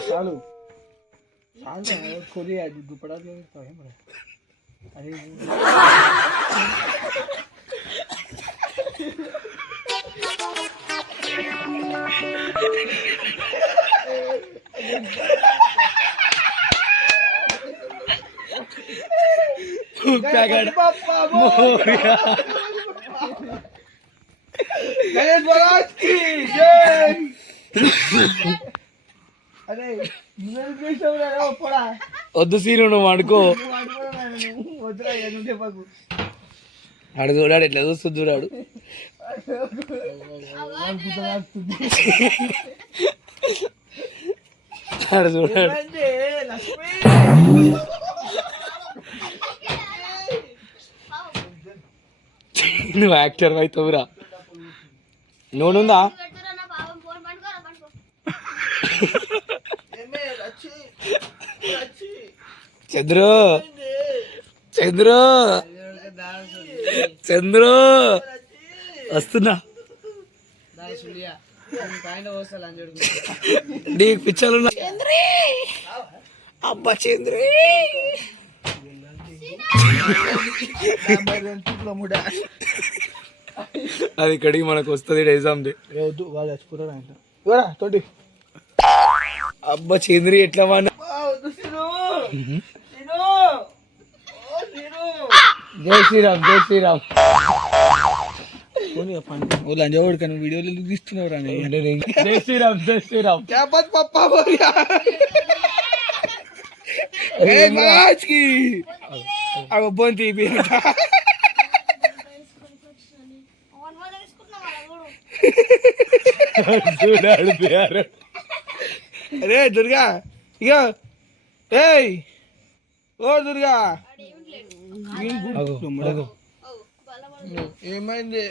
చాలు खोली आज दुपड़ा जो तो है बड़ा अरे क्या कर पापा मोरिया गणेश महाराज की जय अरे వద్దు సీను నువ్వు అనుకో ఆడు చూడాడు ఎట్లా చూస్తుంది చూడాడు ఆడు చూడాడు నువ్వు యాక్టర్ అవుతావురా నూనెందా చంద్రు చంద్రు చంద్రు వస్తున్నా నీకు పిచ్చలు అబ్బా చంద్రీ అది ఇక్కడికి మనకు వస్తుంది ఎగ్జామ్ది వద్దు వాళ్ళు చచ్చిపోతాడు తోటి అబ్బా చంద్రి ఎట్లా జై శ్రీరామ్ జై శ్రీరామ్ లంజవాడు కానీ వీడియోలు ఎందుకు తీస్తున్నావు రా జై శ్రీరామ్ జై శ్రీరామ్ పప్పా బొంతి చూడాడు అరే దుర్గా ఇక ఏయ్ ఓ దుర్గా ఏమైంది